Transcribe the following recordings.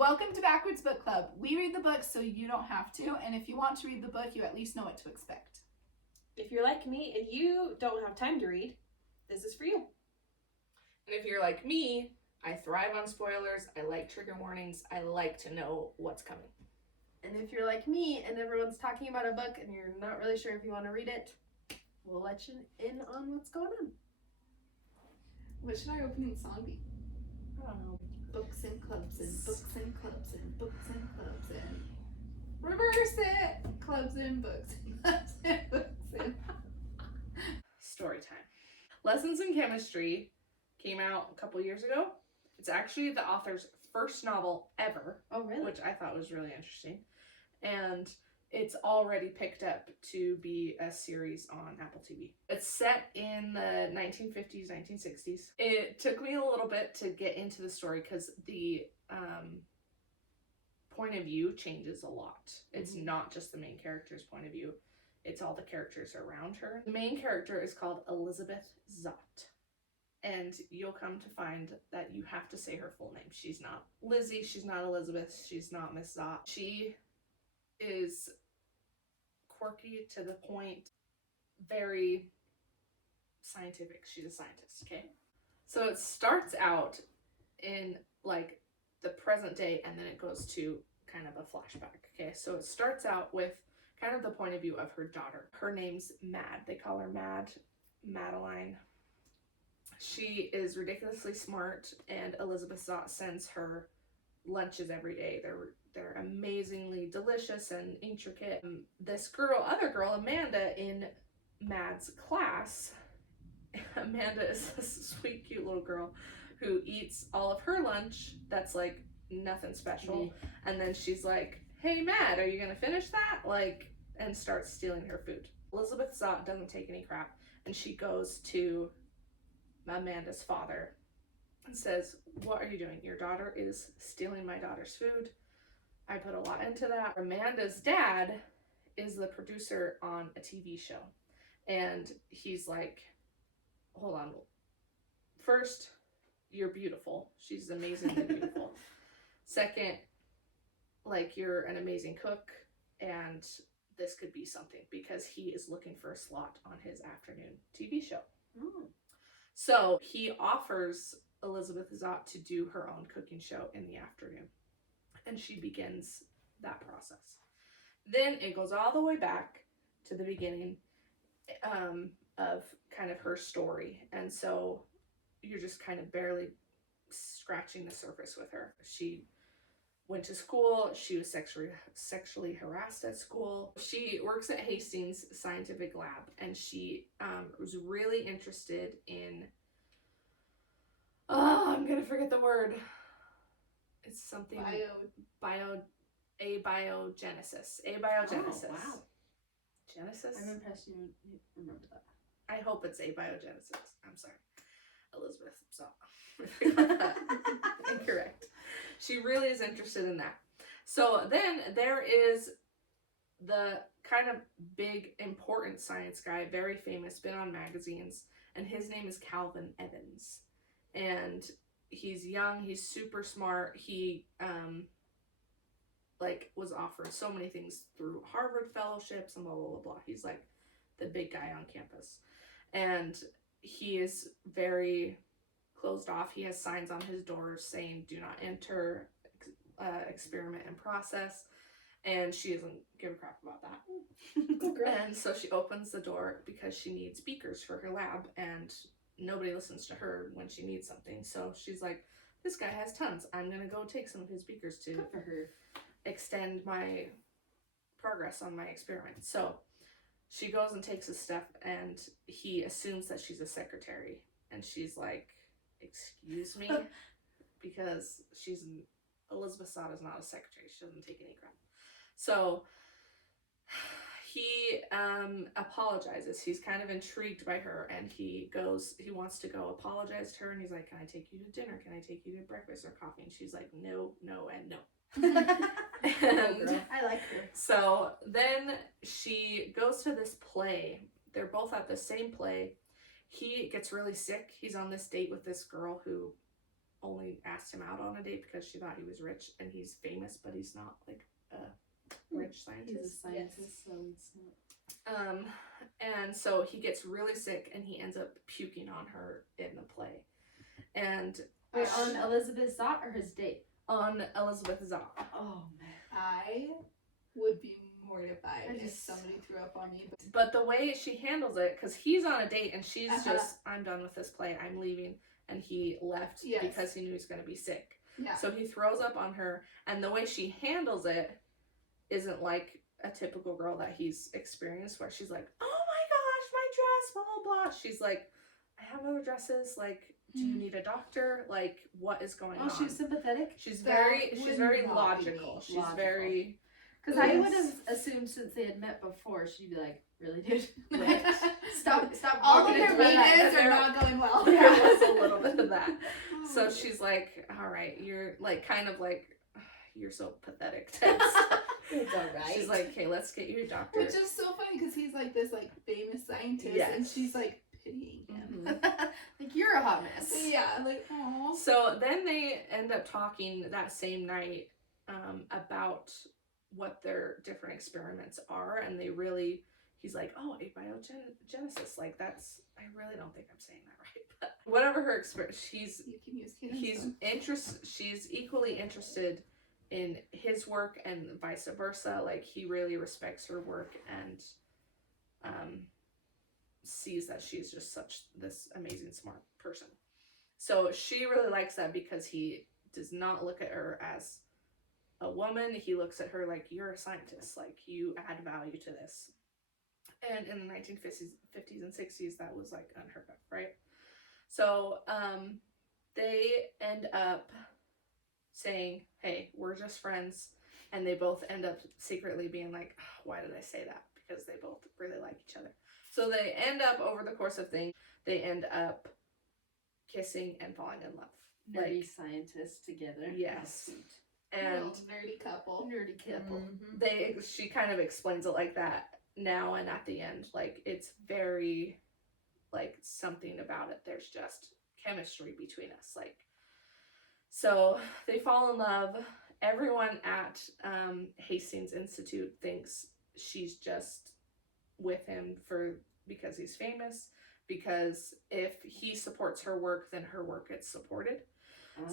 Welcome to Backwards Book Club. We read the book so you don't have to, and if you want to read the book, you at least know what to expect. If you're like me and you don't have time to read, this is for you. And if you're like me, I thrive on spoilers, I like trigger warnings, I like to know what's coming. And if you're like me and everyone's talking about a book and you're not really sure if you want to read it, we'll let you in on what's going on. What should our opening song be? I don't know. Books and clubs and books and clubs and books and clubs and reverse it. Clubs and books and clubs and books and Story time. Lessons in Chemistry came out a couple years ago. It's actually the author's first novel ever. Oh, really? Which I thought was really interesting. And it's already picked up to be a series on Apple TV. It's set in the 1950s, 1960s. It took me a little bit to get into the story because the point of view changes a lot. It's not just the main character's point of view. It's all the characters around her. The main character is called Elizabeth Zott. And you'll come to find that you have to say her full name. She's not Lizzie, she's not Elizabeth, she's not Miss Zott. She is quirky to the point, very scientific. She's a scientist, okay? So it starts out in like the present day and then it goes to kind of a flashback, okay? So it starts out with kind of the point of view of her daughter. Her name's Mad. They call her Madeline. She is ridiculously smart, and Elizabeth Zott sends her lunches every day. They're amazingly delicious and intricate. This other girl, Amanda, in Mad's class, Amanda is this sweet, cute little girl who eats all of her lunch. That's like nothing special. And then she's like, "Hey, Mad, are you gonna finish that?" And starts stealing her food. Elizabeth Zott doesn't take any crap, and she goes to Amanda's father and says, "What are you doing? Your daughter is stealing my daughter's food. I put a lot into that." Amanda's dad is the producer on a TV show, and he's like, "Hold on. First, you're beautiful. She's amazingly beautiful. Second, like, you're an amazing cook, and this could be something," because he is looking for a slot on his afternoon TV show. So he offers Elizabeth Zott to do her own cooking show in the afternoon, and she begins that process. Then it goes all the way back to the beginning of kind of her story, and so you're just kind of barely scratching the surface with her. She went to school. She was sexually harassed at school. She works at Hastings Scientific Lab, and she was really interested in, I'm gonna forget the word. It's something abiogenesis. Abiogenesis. Oh, wow. Genesis? I'm impressed you remember that. I hope it's abiogenesis. I'm sorry. Elizabeth, so incorrect. She really is interested in that. So then there is the kind of big important science guy, very famous, been on magazines, and his name is Calvin Evans. And he's young, he's super smart. He was offered so many things through Harvard fellowships and blah blah blah blah. He's like the big guy on campus. And he is very closed off. He has signs on his doors saying "Do not enter, experiment and process," and she doesn't give a crap about that. And so she opens the door because she needs beakers for her lab, and nobody listens to her when she needs something. So she's like, "This guy has tons. I'm gonna go take some of his beakers to Good for her. extend my progress on my experiment." So she goes and takes his stuff, and he assumes that she's a secretary, and she's like, "Excuse me," because Elizabeth Zott is not a secretary. She doesn't take any crap. So he apologizes. He's kind of intrigued by her, and he wants to go apologize to her, and he's like, "Can I take you to dinner? Can I take you to breakfast or coffee?" And she's like, "No, no, and no." And I like her. so then she goes to this play. They're both at the same play. He gets really sick. He's on this date with this girl who only asked him out on a date because she thought he was rich, and he's famous, but he's not like a rich scientist. He's a scientist, so it's not. And so he gets really sick, and he ends up puking on her in the play. And Wait, on Elizabeth Zott or his date? on Elizabeth Zott. Oh man. I would be mortified if somebody threw up on me. But the way she handles it, because he's on a date and she's just, I'm done with this play, I'm leaving. And he left because he knew he was going to be sick. Yeah. So he throws up on her, and the way she handles it isn't like a typical girl that he's experienced, where she's like, oh my gosh, my dress, blah, blah, blah. She's like, I have other dresses, like, do you need a doctor? Like, what is going on? Oh, she's sympathetic? She's That very would logical. not be me. She's Logical. very... Because I would have assumed since they had met before, she'd be like, really, dude? Like, stop All of walking their into my life. meetings are not going well. There was a little bit of that. So she's like, all right, you're like, kind of like, you're so pathetic. It's alright. She's like, okay, let's get you a doctor. Which is so funny because he's like this like famous scientist, and she's like pitying him. like, you're a hot mess. Yeah, like, oh. So then they end up talking that same night about what their different experiments are, and he's like, oh, abiogenesis, like that's, I really don't think I'm saying that right, but whatever her experience, she's equally interested in his work and vice versa. Like, he really respects her work and sees that she's just this amazing smart person. So she really likes that, because he does not look at her as a woman. He looks at her like, you're a scientist, like you add value to this. And in the 1950s and 60s, that was like unheard of, right? So they end up saying, hey, we're just friends. And they both end up secretly being like, oh, why did I say that? Because they both really like each other. So they end up, over the course of things, they end up kissing and falling in love. Nerdy scientists together. Yes. How sweet. And nerdy couple. Nerdy couple. Mm-hmm. she kind of explains it like that now, and at the end, like, it's very, like, something about it, there's just chemistry between us, like, so they fall in love. Everyone at Hastings Institute thinks she's just with him because he's famous, because if he supports her work, then her work gets supported.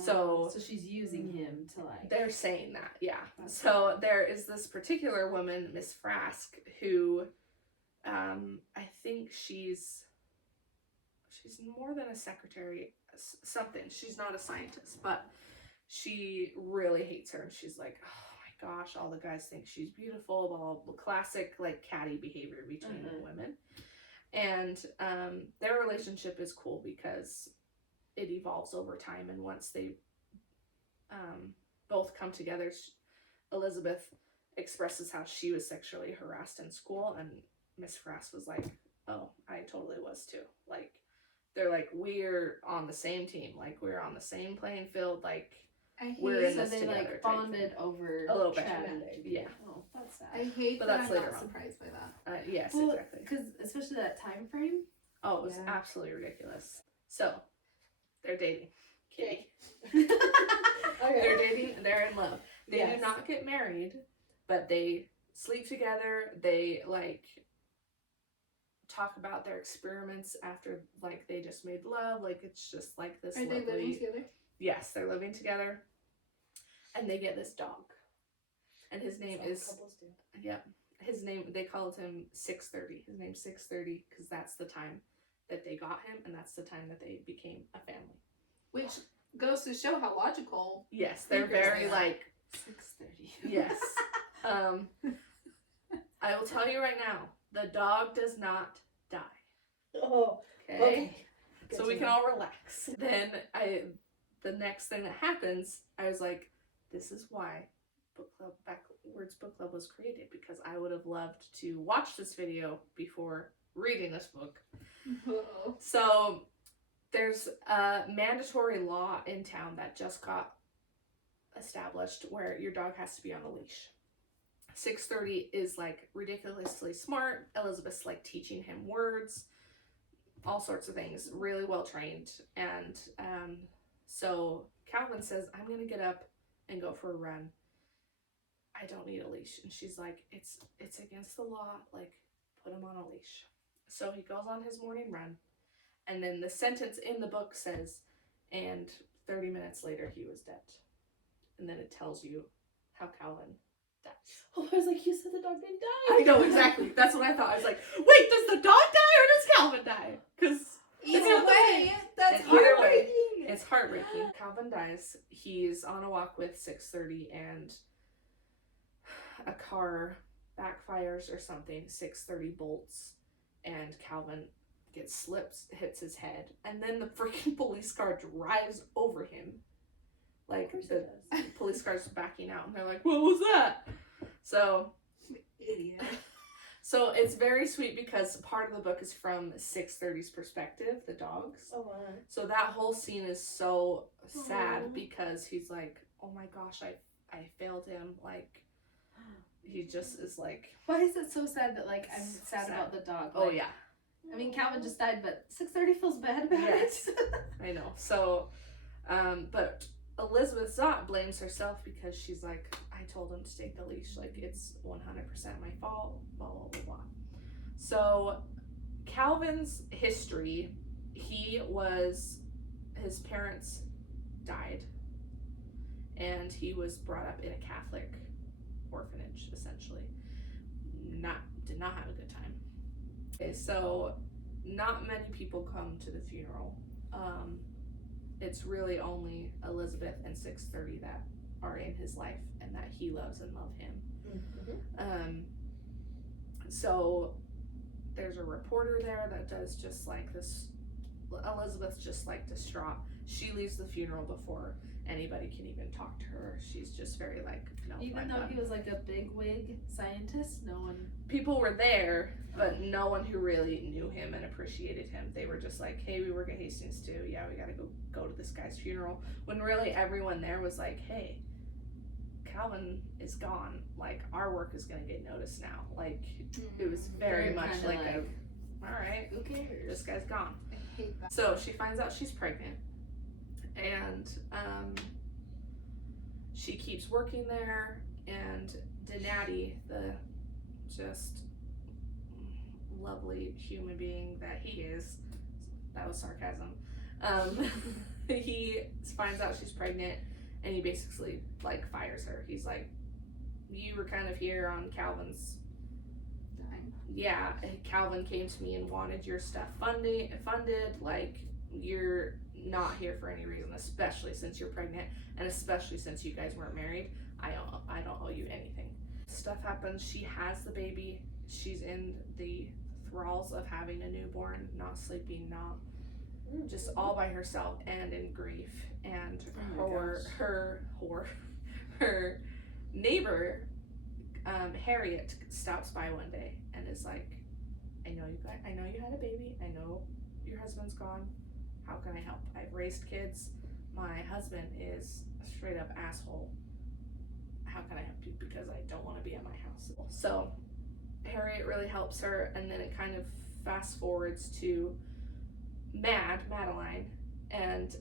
So she's using him to, like... They're saying that, yeah. So there is this particular woman, Miss Frask, who I think she's more than a secretary, something. She's not a scientist, but she really hates her, and she's like, oh my gosh, all the guys think she's beautiful, blah, blah, blah. Classic, like, catty behavior between women. And their relationship is cool because it evolves over time, and once they both come together, Elizabeth expresses how she was sexually harassed in school, and Miss Frass was like, oh, I totally was too. Like, they're like, we're on the same team, like, we're on the same playing field, like, we're in this together. Like, bonded over a little bit. Yeah. Oh, that's sad. I hate but that that's I'm later not on. surprised by that. Yes, well, exactly. Because especially that time frame. Oh, it was absolutely ridiculous. So, they're dating. Kitty. Okay. They're dating, they're in love. They Yes. do not get married, but they sleep together. They, like, talk about their experiments after, like, they just made love. Like, it's just, like, this Are they living together? Yes, they're living together. And they get this dog. And his name is... Yep. His name, they called him 630. His name's 630 because that's the time that they got him, and that's the time that they became a family. Which goes to show how logical. Yes, they're Thinkers very, are. like... 6:30. Yes. I will tell you right now, the dog does not die. Oh. Okay? So we can all relax. Then the next thing that happens, I was like, this is why Backwards Book Club was created, because I would have loved to watch this video before reading this book. Uh-oh. So there's a mandatory law in town that just got established where your dog has to be on a leash. 630 is, like, ridiculously smart. Elizabeth's, like, teaching him words, all sorts of things, really well trained. And So Calvin says, I'm gonna get up and go for a run. I don't need a leash. And she's like, it's against the law, like, put him on a leash. So he goes on his morning run, and then the sentence in the book says, and 30 minutes later he was dead. And then it tells you how Calvin died. Oh, I was like, you said the dog didn't die. I know, exactly. That's what I thought. I was like, wait, does the dog die or does Calvin die? Because Either way, that's Either way, heartbreaking. it's heartbreaking. Calvin dies. He's on a walk with 6:30 and a car backfires or something. 6:30 bolts and Calvin gets slipped, hits his head, and then the freaking police car drives over him. Like, the police car's backing out and they're like, what was that? So Idiot. so it's very sweet because part of the book is from 6:30's perspective, the dogs. Oh, wow. So that whole scene is so sad Aw. because he's like, oh my gosh, I failed him. Like, he just is like, Why is it so sad that, like, I'm So sad sad. about the dog? oh Like, yeah, I mean, Calvin just died, but 6:30 feels bad about Yes. it. I know. So, but Elizabeth Zott blames herself because she's like, I told him to take the leash. Like, it's 100% my fault, blah, blah, blah, blah. So, Calvin's history, his parents died, and he was brought up in a Catholic orphanage, essentially. Did not have a good time. Okay, so not many people come to the funeral. It's really only Elizabeth and 6:30 that are in his life and that he loves and love him. Mm-hmm. So there's a reporter there that does just like this. Elizabeth's just like distraught. She leaves the funeral before anybody can even talk to her. She's just very like, no. Even I'm though done. he was like a big wig scientist, no one. People were there, but no one who really knew him and appreciated him. They were just like, hey, we work at Hastings too. Yeah, we gotta go to this guy's funeral. When really everyone there was like, hey, Calvin is gone. Like, our work is gonna get noticed now. Like, it was very much kinda like a, all right, Who cares? this guy's gone. I hate that. So she finds out she's pregnant, and she keeps working there, and Donati, the just lovely human being that he is, that was sarcasm, he finds out she's pregnant, and he basically like fires her. He's like, you were kind of here on Calvin's, yeah, Calvin came to me and wanted your stuff funded, like, you're not here for any reason, especially since you're pregnant, and especially since you guys weren't married. I don't owe you anything. Stuff happens, she has the baby, she's in the thralls of having a newborn, not sleeping, not just all by herself and in grief. And her neighbor, Harriet, stops by one day and is like, I know you had a baby, I know your husband's gone, how can I help? I've raised kids, my husband is a straight up asshole, how can I help you? Because I don't want to be at my house. So Harriet really helps her, and then it kind of fast forwards to Madeline, and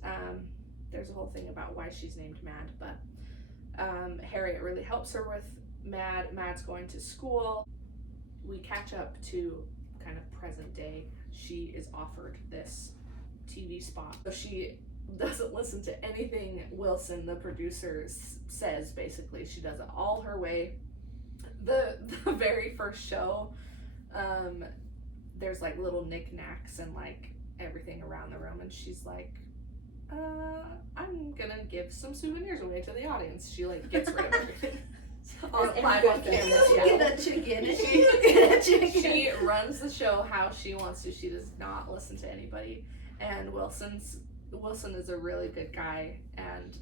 there's a whole thing about why she's named Mad, but Harriet really helps her with Mad's going to school. We catch up to kind of present day. She is offered this TV spot, so she doesn't listen to anything Wilson, the producer, says. Basically, she does it all her way. The very first show, there's like little knickknacks and like everything around the room, and she's like, I'm gonna give some souvenirs away to the audience. She like gets rid of everything. On live on camera. Get a chicken. She runs the show how she wants to. She does not listen to anybody. And Wilson is a really good guy, and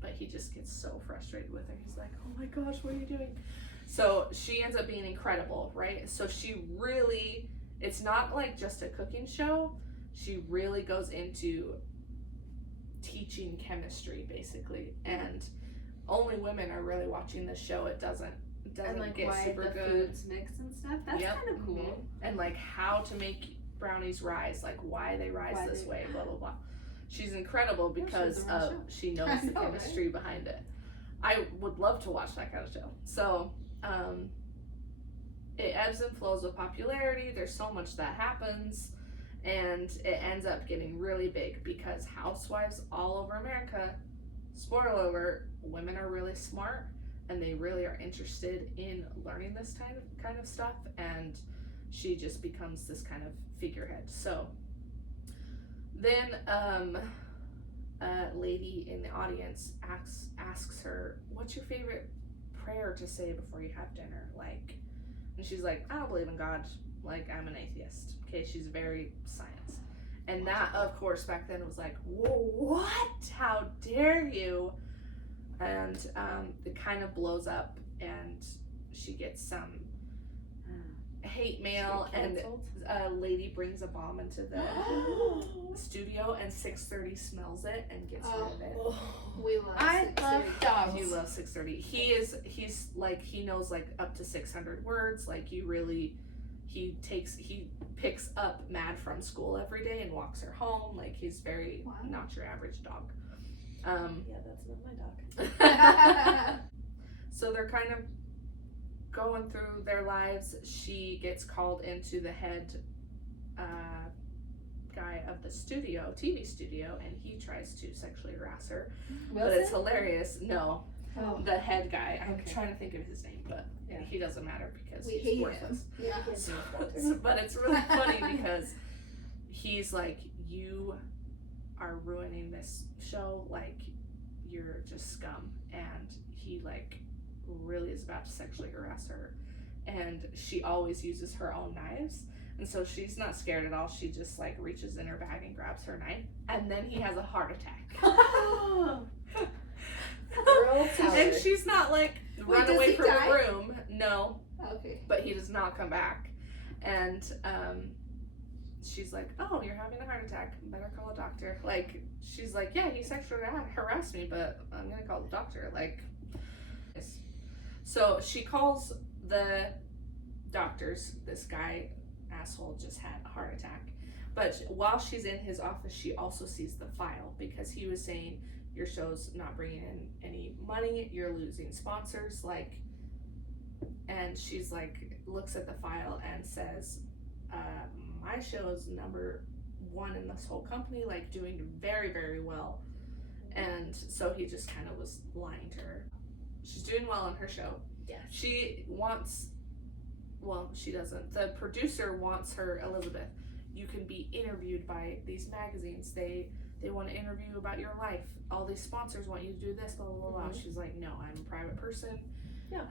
but he just gets so frustrated with her. He's like, oh my gosh, what are you doing? So she ends up being incredible, right? So she really, it's not like just a cooking show. She really goes into teaching chemistry, basically, and only women are really watching this show. It doesn't And like get why super the good. foods mix and stuff. That's Yep. kind of cool. Mhm. And like how to make brownies rise, like why they rise Why this they- way, blah blah blah. she's incredible because she's a real show. she knows I the know, right? chemistry behind it. I would love to watch that kind of show. So, it ebbs and flows with popularity. There's so much that happens, and it ends up getting really big because housewives all over America, spoiler alert, women are really smart and they really are interested in learning this kind of stuff, and she just becomes this kind of figurehead. So then a lady in the audience asks her, what's your favorite prayer to say before you have dinner? Like, and she's like, I don't believe in God, like, I'm an atheist. Okay, she's very science. And that, of course, back then was like, whoa, what? How dare you? And it kind of blows up, and she gets some hate mail, and a lady brings a bomb into the studio, and 630 smells it and gets rid of it. We love I love 630. dogs. You love 630. He's like, he knows like up to 600 words. Like, he picks up Mad from school every day and walks her home. Like, he's very Wow. not your average dog. Yeah, that's not my dog. So they're kind of going through their lives. She gets called into the head guy of the TV studio, and he tries to sexually harass her. But it's hilarious. No, Oh. the head guy. I'm Okay. trying to think of his name, but Yeah. he doesn't matter because We he's hate worthless. him. Yeah. But it's really funny because he's like, you are ruining this show, like, you're just scum. And he like really is about to sexually harass her, and she always uses her own knives, and so she's not scared at all. She just like reaches in her bag and grabs her knife, and then he has a heart attack. Girl power. And she's not like run does away he from die? the room. No, Okay. but he does not come back. And she's like, oh, you're having a heart attack, better call a doctor. Like, she's like, yeah, he sexually harassed me, but I'm gonna call the doctor. Like, so she calls the doctors. This guy, asshole, just had a heart attack. But while she's in his office, she also sees the file, because he was saying, your show's not bringing in any money, you're losing sponsors, like. And she's like, looks at the file and says, my show is number one in this whole company, like doing very, very well. And so he just kind of was lying to her. She's doing well on her show. Yes. She doesn't. The producer wants her, Elizabeth, you can be interviewed by these magazines. They want to interview about your life. All these sponsors want you to do this, blah, blah, blah, blah. Mhm. She's like, no, I'm a private person. Yeah.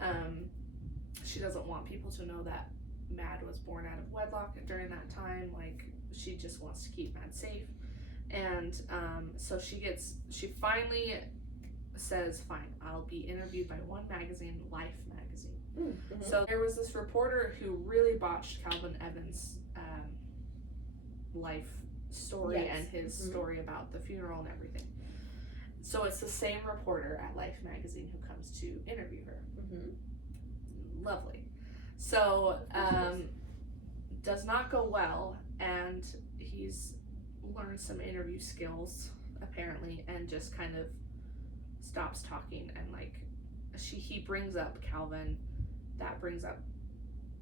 She doesn't want people to know that Mad was born out of wedlock during that time. Like, she just wants to keep Mad safe. And so she finally says, fine, I'll be interviewed by one magazine, Life magazine. Mm-hmm. So there was this reporter who really botched Calvin Evans' life story, Yes. and his Mhm. story about the funeral and everything. So it's the same reporter at Life magazine who comes to interview her. Mm-hmm. Lovely. So does not go well, and he's learned some interview skills apparently, and just kind of stops talking, and like he brings up Calvin, that brings up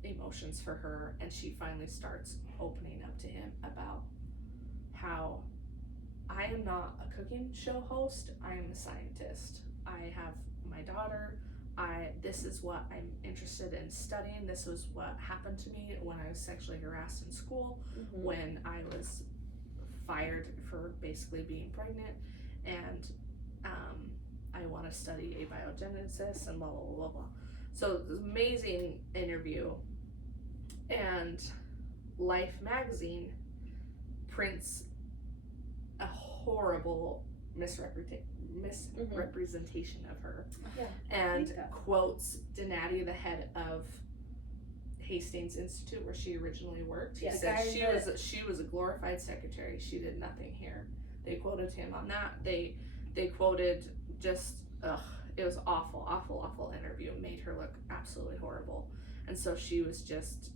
emotions for her, and she finally starts opening up to him about how, I am not a cooking show host, I am a scientist. I have my daughter, this is what I'm interested in studying. This was what happened to me when I was sexually harassed in school, Mm-hmm. when I was fired for basically being pregnant, and I want to study abiogenesis and blah blah blah blah blah. So amazing interview, and Life magazine prints a horrible misrepresentation of her, Yeah. and Yeah. quotes Donati, the head of Hastings Institute, where she originally worked. He Yeah. said The guy she was a glorified secretary. She did nothing here. They quoted him on that. They quoted just it was awful interview. It made her look absolutely horrible, and so she was just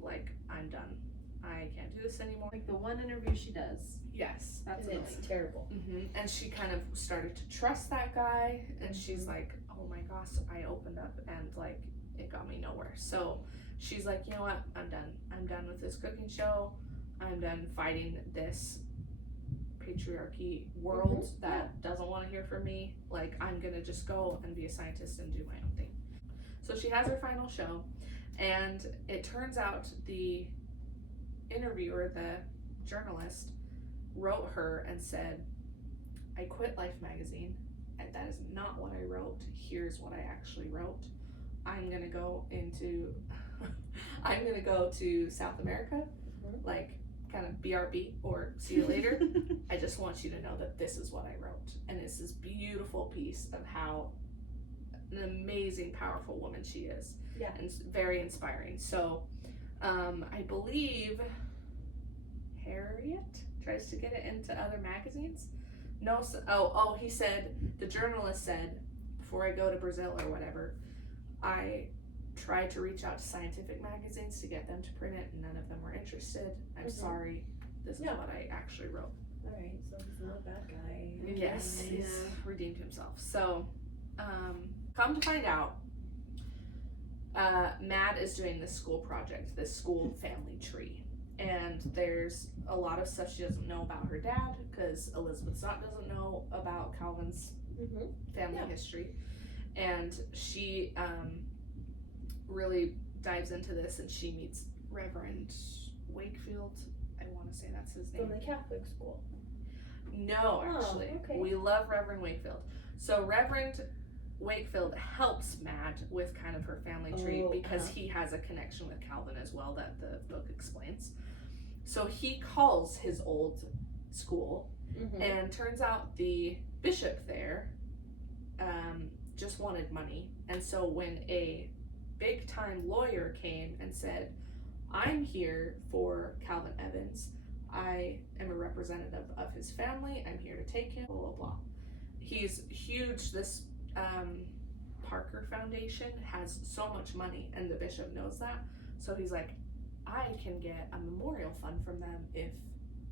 like, I'm done. I can't do this anymore. Like the one interview she does. Yes. That's And annoying. it's terrible. And she kind of started to trust that guy, and she's like, oh my gosh, I opened up and like it got me nowhere. So she's like, you know what, I'm done with this cooking show. I'm done fighting this patriarchy world that doesn't want to hear from me. Like, I'm gonna just go and be a scientist and do my own thing. So she has her final show, and it turns out the interviewer, the journalist, wrote her and said, I quit Life magazine, and that is not what I wrote. Here's what I actually wrote. I'm gonna go into I'm gonna go to South America, like kind of BRB, or see you later. I just want you to know that this is what I wrote. And it's this beautiful piece of how an amazing, powerful woman she is. Yeah. And it's very inspiring. So I believe Harriet tries to get it into other magazines. No, he said, the journalist said, before I go to Brazil or whatever, I tried to reach out to scientific magazines to get them to print it, and none of them were interested. I'm sorry, this is what I actually wrote. Alright, so he's not a bad guy. Yes, he's redeemed himself. So, come to find out, Mad is doing this school project, this school family tree. And there's a lot of stuff she doesn't know about her dad, because Elizabeth Zott doesn't know about Calvin's family history. And she really dives into this, and she meets Reverend Wakefield. I want to say that's his name. From the Catholic school. No, actually. okay. We love Reverend Wakefield. So Reverend Wakefield helps Mad with kind of her family tree because he has a connection with Calvin as well that the book explains. So he calls his old school, and turns out the bishop there just wanted money. And so when a big time lawyer came and said, I'm here for Calvin Evans, I am a representative of his family, I'm here to take him, blah blah blah. He's huge. This Parker Foundation has so much money, and the bishop knows that. So he's like, I can get a memorial fund from them if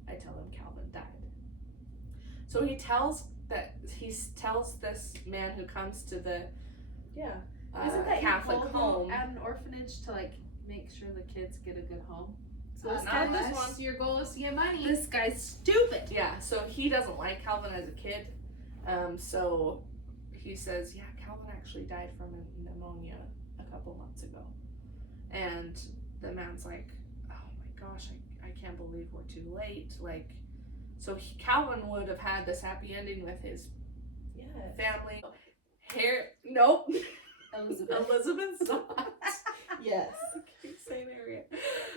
I tell them Calvin died. So he tells this man who comes to the Isn't that Catholic your goal home at an orphanage to like make sure the kids get a good home? So this not guy, this one. your goal is to get money. This guy's stupid. Yeah, so he doesn't like Calvin as a kid. So he says, yeah, Calvin actually died from pneumonia a couple months ago. And the man's like, oh my gosh, I can't believe we're too late. Like, so Calvin would have had this happy ending with his family. Nope. Elizabeth Zott. Yes. I keep saying Harriet.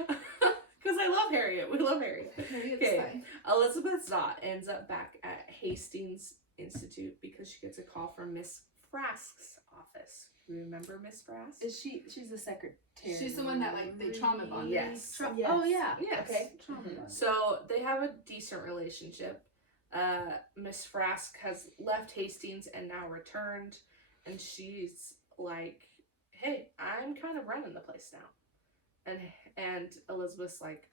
Because I love Harriet. We love Harriet. Okay. Elizabeth Zott ends up back at Hastings Institute because she gets a call from Miss Frask's office. Remember Miss Frask? Is she's the secretary? She's the one that like they trauma bonded. Yes. Yes. Oh yeah. Yes. Okay. Trauma bonded. So they have a decent relationship. Miss Frask has left Hastings and now returned, and she's like, hey, I'm kind of running the place now. And Elizabeth's like,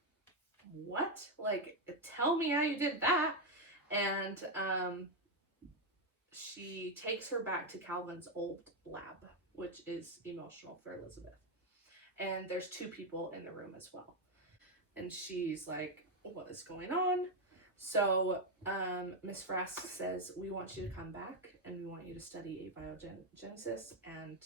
what? Like, tell me how you did that. And she takes her back to Calvin's old lab, which is emotional for Elizabeth. And there's two people in the room as well. And she's like, what is going on? So Miss Frask says, we want you to come back and we want you to study abiogenesis, and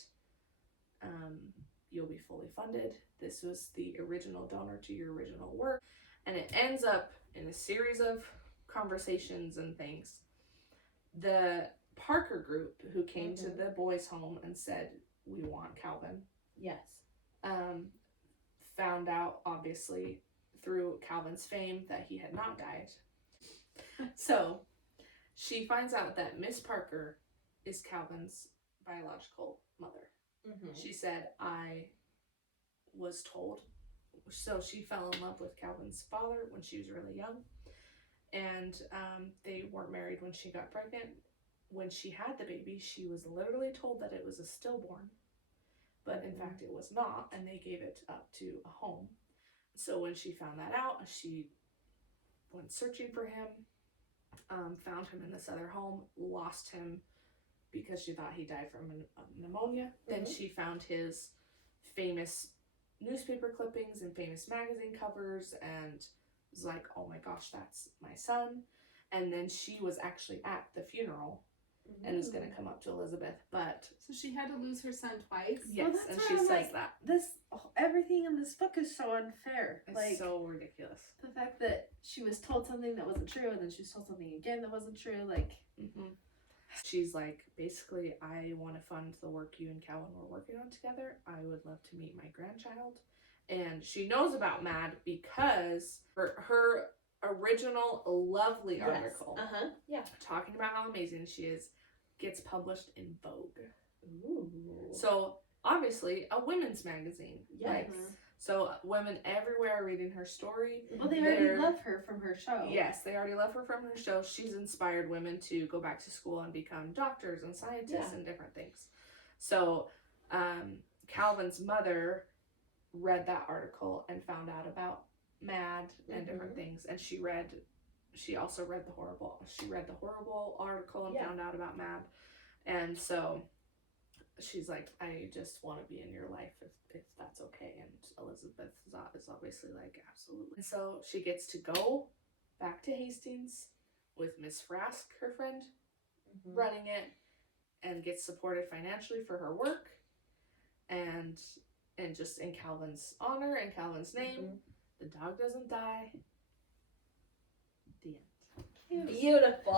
you'll be fully funded. This was the original donor to your original work. And it ends up in a series of conversations and things. The Parker group who came to the boys' home and said, we want Calvin. Yes. Found out, obviously, through Calvin's fame that he had not died. So she finds out that Miss Parker is Calvin's biological mother. She said, I was told. So she fell in love with Calvin's father when she was really young. And they weren't married when she got pregnant. When she had the baby, she was literally told that it was a stillborn. But in fact, it was not. And they gave it up to a home. So when she found that out, she went searching for him, found him in this other home, lost him because she thought he died from pneumonia. Then she found his famous newspaper clippings and famous magazine covers and was like, oh my gosh, that's my son. And then she was actually at the funeral and is going to come up to Elizabeth, but So she had to lose her son twice? yes, that's and why she I'm says like, that. Everything in this book is so unfair. It's Like, so ridiculous. the fact that she was told something that wasn't true, and then she was told something again that wasn't true. Like, She's like, basically, I want to fund the work you and Calvin were working on together. I would love to meet my grandchild. And she knows about Mad because her original lovely article Yeah. talking about how amazing she is gets published in Vogue. Ooh. So obviously a women's magazine. Yes. Right? So women everywhere are reading her story. well, they already love her from her show. Yes, they already love her from her show. She's inspired women to go back to school and become doctors and scientists and different things. So Calvin's mother read that article and found out about Mad and different things, and she also read the horrible article and found out about Mad, and so she's like, I just want to be in your life if that's okay. And Elizabeth Zott is obviously like, absolutely. And so she gets to go back to Hastings with Miss Frask, her friend, running it, and gets supported financially for her work, and just in Calvin's honor and Calvin's name. The dog doesn't die. The end. Beautiful.